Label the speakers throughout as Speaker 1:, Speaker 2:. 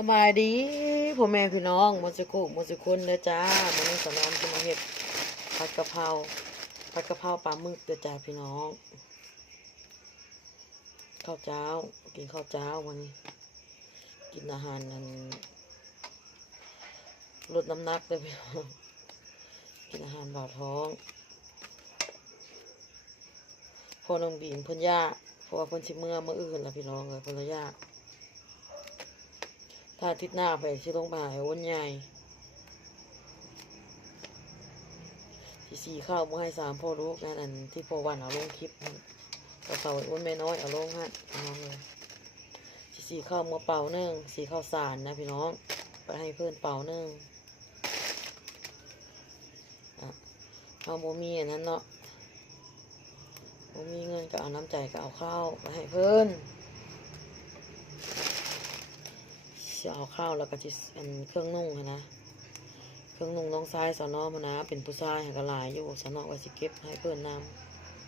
Speaker 1: สบายดีพ่อแม่พี่น้องมดสุกุมดสุกุนเด้อจ้ามื้อนี้สนอมจะมาเฮ็ดผัดกะเพราผัดกะเพราปลาหมึกเด้อจ้าพี่น้องข้าวเจ้า กินข้าวเจ้าวันนี้ กินอาหารนั้นลดน้ำหนักเด้อพี่น้องกินอาหารเบาท้องพ่อน้องบีมเพิ่นย่าเพราะว่าเพิ่นสิเมื่อมื้ออื่นละพี่น้องเอ้ยเพิ่นละย่า ถ้าทิตหน้าไปที่โรงพยาบาลอ้วนใหญ่ที่สี่ข้าวมาให้สามพ่อลูกนั่นอันที่พ่อวันเอาลงคลิปนั่นต่อเสาอ้วนแม่น้อยเอาลงฮะพี่น้องเลยที่สี่ข้าวมาเป่าหนึ่งสี่ข้าวสารนะพี่น้องไปให้เพื่อนเป่าหนึ่งอะเอาโมมีอันนั้นเนาะโมมีเงินก็เอาน้ำใจก็เอาข้าวไปให้เพื่อน จะเอาข้าวแล้วก็จะเป็นเครื่องนุ่งนะเครื่องนุ่งน้องชายสอนอมานะ เป็นผู้ชายหักหลายอยู่สอนอก็สิเก็บให้เพื่อนน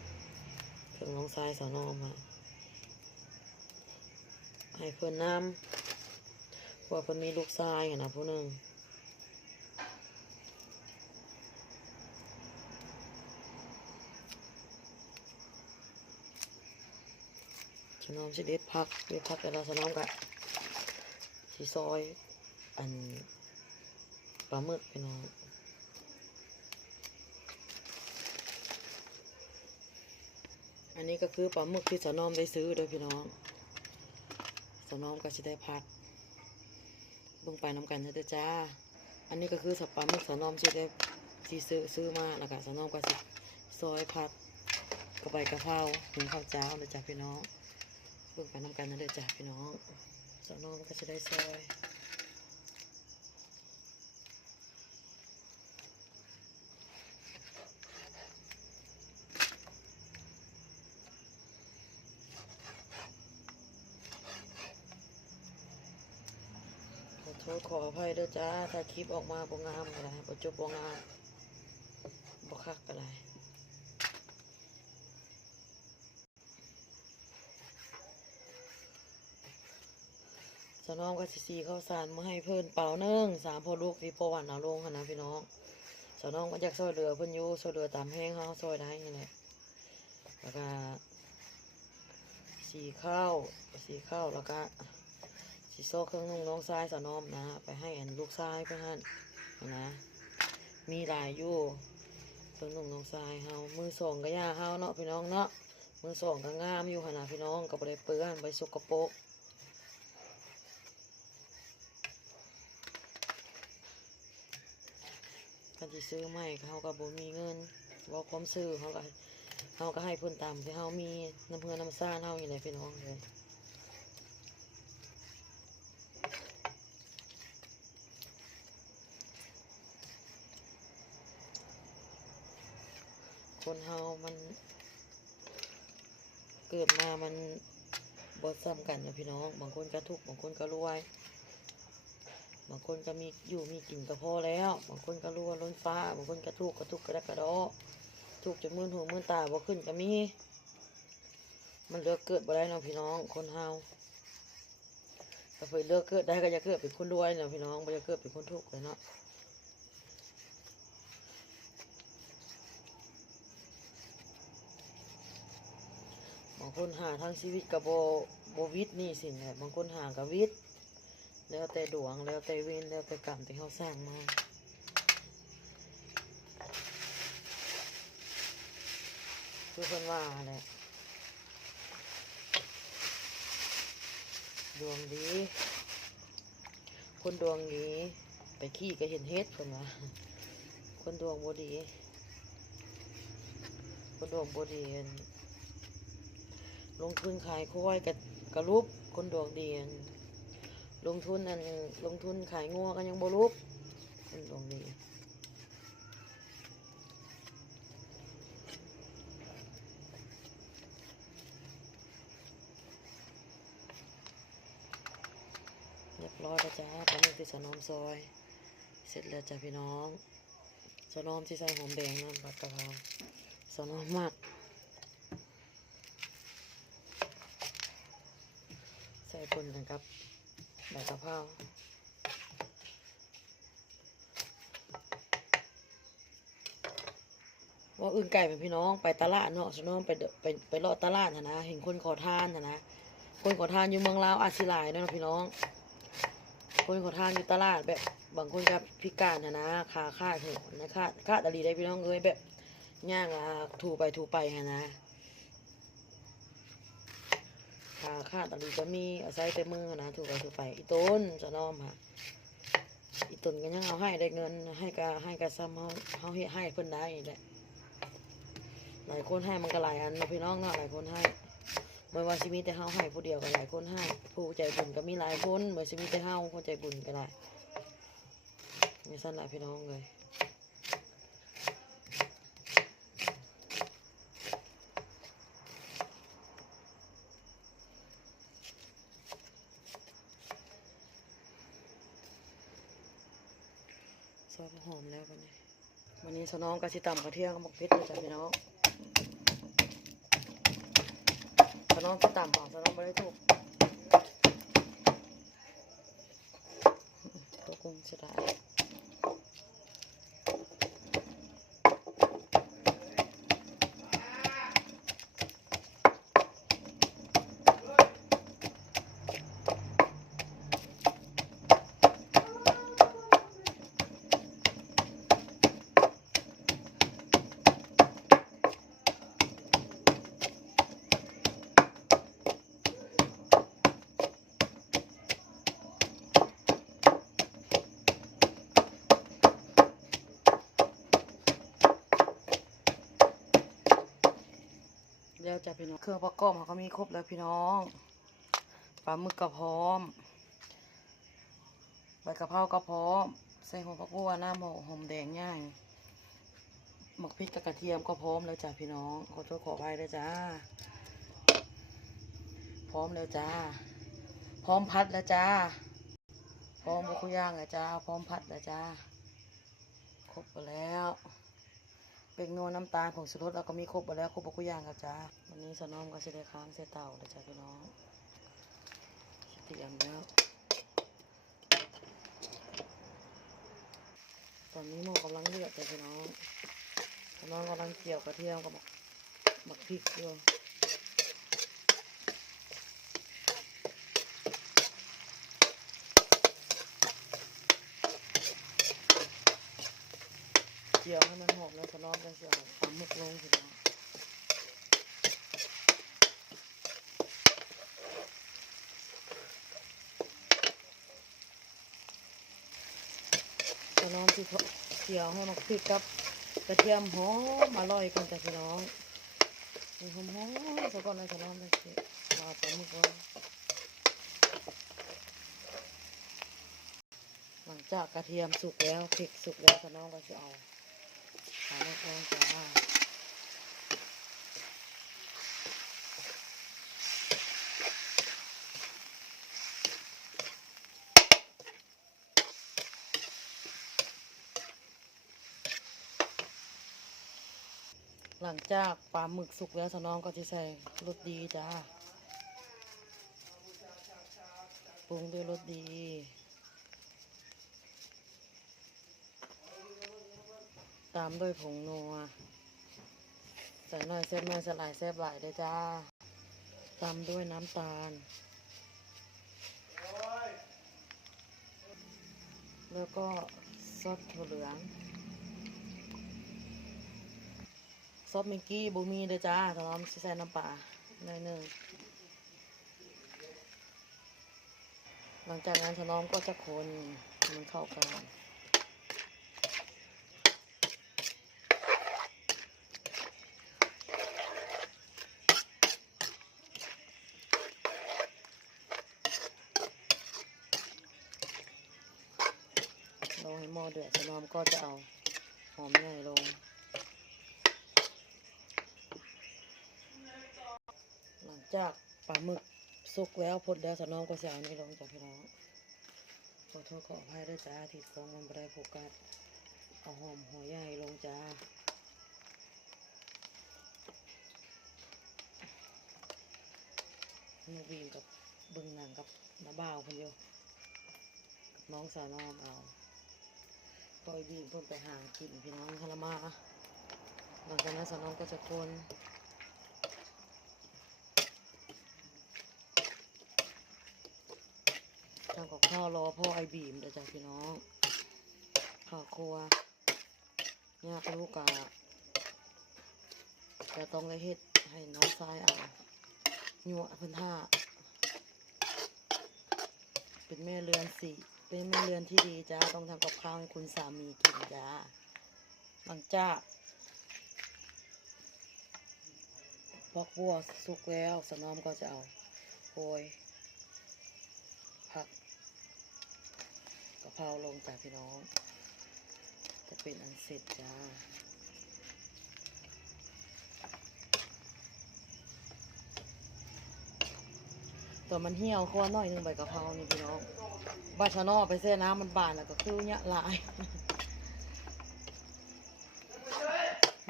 Speaker 1: ำเครื่องน้องชายสอนอมาให้เพื่อนนำเพว่าเพื่อนมีลูกชายนนะผู้หนึ่งสนอมสิเด็ดพักเด็ดพักแต่เราสนอมกัน ที่ซอย อันปลาหมึกพี่น้องอันนี้ก็คือปลาหมึกที่สนอมได้ซื้อโดยพี่น้องสนอมก็จะได้พักเบิ่งไปน้ำกันเถอะเด้อจ้า อันนี้ก็คือสับปลาหมึกสนอมที่ได้ที่ซื้อซื้อมาแล้วก็สนอมก็สิซอยพักกระใบกระเพราหุงข้าวเจ้าเด้อจ้าพี่น้องเบิ่งไปน้ำกันนะเด้อจ้าพี่น้อง สนอมก็จะได้ซอยขอโทษขออภัยด้วยจ้า ถ้าคลิปออกมาบ่งามก็ได้บ่จบบ่งามบ่คักก็ได้ สนอมก็สิสีข้าวสารมาให้เพิ่นเป่าหนึ่องสามพ่อลูกที่พ่อหวันเอาลงค่ะนะพี่น้องสนอมก็อยากซอยเรือเพิ่นอยู่ซอยเรือตามแห้งเฮาซอยได้นี่แหละแล้วก็สีข้าวสีข้าวแล้วก็สีโซ่เครื่องนุ่งน้องชายสนอมนะ ไปให้อันลูกชายเพื่อนนะ มีหลายอยู่เครื่องนุ่งน้องชายเฮามือสองก็ย่าเฮาเนาะพี่น้องเนาะมือสองก็งามอยู่ขนาดพี่น้องก็บ่ได้เปื้อนใบสกปรกกัน ที่ซื้อใหม่เขาก็บ่มีเงินบอกความซื้อเขาก็เขาก็ให้เพิ่นตามที่เฮามีน้ำเพื่อน้ำซ่านเฮาอยู่เลยพี่น้องเลยคนเฮามัน เกิดมามันบดซ้ำกันนะพี่น้อง บางคนก็ทุกข์บางคนก็รวย บางคนก็มีอยู่มีกินก็พอแล้ว บางคนก็รัวล้นฟ้า บางคนก็ทุกข์ก็ทุกข์กระดกกระดอทุกข์จนมื่นหูมื่นตาบ่ขึ้นก็มี มันเลือกเกิดบ่ได้เนาะพี่น้อง คนเฮาถ้าเพิ่นเลือกเกิดได้ก็จะเกิดเป็นคนรวยเนาะพี่น้องบ่จะเกิดเป็นคนทุกข์เลยเนาะบางคนหาทางชีวิตกับโบโบวิทนี่สิแหละบางคนหากับวิทย์ แล้วแต่ดวงแล้วแต่เวรแล้วแต่กรรมที่เขาสร้างมาคือคนว่าแหละดวงดีคนดวงดีไปขี้ก็เห็นเฮ็ดคนว่าคนดวงบดี คนดวงบดีอั่นลงทุนขายควายกับกระลุบคนดวงดีอัน ลงทุนอันลงทุนขายงัวก็ยังบรุบคนดวงดีเรียบร้อยแล้วจ้าปลาหมึกที่สนอมซอย เสร็จแล้วจ้าพี่น้องสนอมที่ใส่หอมแดงน้ำผัดกะเพราสนอมมากใส่ปนกันครับ ใบกะเพราว่าอื่นไก่เป็นพี่น้องไปตลาดเนาะสน้องไปไปไปเลาะตลาดนะนะ เห็นคนขอทานนะนะ คนขอทานอยู่เมืองลาวอาจสิลายเนาะพี่น้อง คนขอทานอยู่ตลาดแบบบางคนกับพิการนะนะขาขาดหัวนะขาดขาดอะไรได้พี่น้องเอ้ยแบบย่างถูไปถูไปฮะนะ ขาขาดอะไรจะมีอาศัยแต่มือนะถูกไปถูกไปอีต้นจะน้อมค่ะอีต้นก็ยังเอาให้ได้เงินให้กะให้กะซ้ำเขาเขาให้เพิ่นได้แหละหลายคนให้มันก็หลายอันเนาะพี่น้องเนาะหลายคนให้ไม่ว่าสิมีแต่เฮาให้ผู้เดียวก็หลายคนให้ผู้ใจบุญก็มีหลายคนเมื่อสิมีแต่เฮาคนใจบุญก็หลายมีสั้นหลายพี่น้องเลย ซอยหอมแล้ววันนี้วันนี้สน้องกะสิตำกระเทียมกับหมกเพชรเลยจ้ะพี่น้องสน้องก็ตำของสน้องไม่ได้ถูกตัวกุ้งจะได้ จ้ะพี่น้อง เครื่องประกอบเขาก็มีครบแล้วพี่น้องปลาหมึกก็พร้อม ใบกะเพราก็พร้อม ใส่หัวผักบัวหน้าหมกหอมแดงย่างหมกพริกกับกระเทียมก็พร้อมแล้วจ้ะพี่น้องขอโทษขออภัยด้วยจ้าพร้อมแล้วจ้า พร้อมพัดแล้วจ้า พร้อมบุกย่างแล้วจ้า พร้อมพัดแล้วจ้า ครบหมดแล้ว เป็กนัวน้ำตาลผงชูรสเราก็มีครบหมดแล้วครบทุกย่างครับจ้าวันนี้สนอมก็จะได้ค้างเสเต่าแล้วจ้าพี่น้องเตรียมแล้วตอนนี้หมูกำลังเลือดเลยพี่น้องพี่น้องกำลังเกี่ยวกระเทียมกับหมักหมักพริกอยู่ เียวให้มันหอมแล้วสนอมจะเสียวปลาหมึกลงสินะสนอมที่เกี่ยวให้มันพริกกับกระเทียมหอมอร่อยกันจ้ะพี่น้องมีหอมหอมๆซะก่อนเลยสนอมจะเกี่ยวเอาปลาหมึกลงหลังจากกระเทียมสุกแล้วพริกสุกแล้วสนอมก็จะเอา หาลูกน้องจ้าหลังจากปลาหมึกสุกแล้วสนองก็จะใส่รสดีจ้าปรุงด้วยรสดี ตามด้วยผงนัวใส่หน่อยแซ่บแม่สลายแซ่บหลายเลยจ้า ตามด้วยน้ำตาล แล้วก็ซอสถั่วเหลือง ซอสเมงกี้บูมีเลยจ้าแต่เราใส่น้ำปลาหน่อยหนึ่งหลังจากนั้นถนอมก็จะคนมันเข้ากัน รอให้หม้อเดือดสนอมก็จะเอาหอมใหญ่ลง หลังจากปลาหมึกสุกแล้วพดแล้วสนอมก็จะเอานี่ลงจากพี่น้องขอโทษขออภัยด้วยจ้าที่ฟองมันไม่ได้โฟกัสเอาหอมหัวใหญ่ลงจ้าหนูบีมกับบึงหนังกับน้าบ่าวคนเดียวน้องสาวนอมเอา ล่อยบีมเพิ่นไปหากินพี่น้องคารามาหลังจากนั้นสาวนอมก็จะคนทำกับข้าวรอพ่อไอบีมเดี๋ยวจ้ะพี่น้องข้าวครัวเนี่ยลูกกะจะต้องได้เฮ็ดให้น้องชายเอาหยวเพิ่นท่าเป็นแม่เรือนสิ เป็นแม่เรือนที่ดีจ้าต้องทำกับข้าวให้คุณสามีกินจ้าหลังจากพอกบัวสุกแล้วสนอมก็จะเอาโปรยผักกะเพราลงจากพี่น้อง จะเป็นอันเสร็จจ้า ตัวมันเหี่ยวคอหน่อยหนึงใบกะเพรานี่พี่น้องบาชานอไปเส้น้ำมันบานแล้วก็คือเนี่ยลาย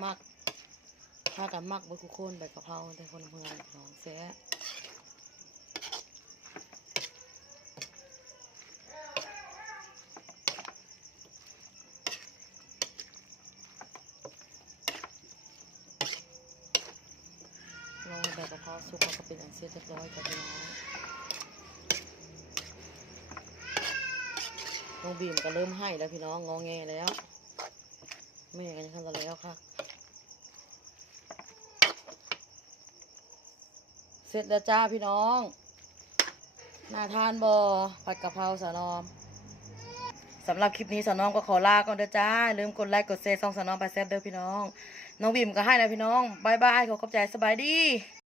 Speaker 1: มักถ้ากันมักบุกคนใบกะเพราแต่คนเมืองพี่น้องแซ่ลองใบกะเพราสุกแล้วก็เป็นอันเสร็จเรียบร้อยจ้ะพี่น้อง น้องบีมก็เริ่มให้แล้วพี่น้องงอแงแล้วแม่ก็ยังทำแล้วค่ะเสร็จแล้วจ้าพี่น้องน่าทานบอผัดกะเพราสานอมสำหรับคลิปนี้สานอมก็ขอลาก่อนเด้อจ้าลืมกดไลค์กดแชร์ส่องสานอมไปแซ่บเด้อพี่น้อง น้องบิมก็ให้แล้วพี่น้องบายบายขอขอบใจสบายดี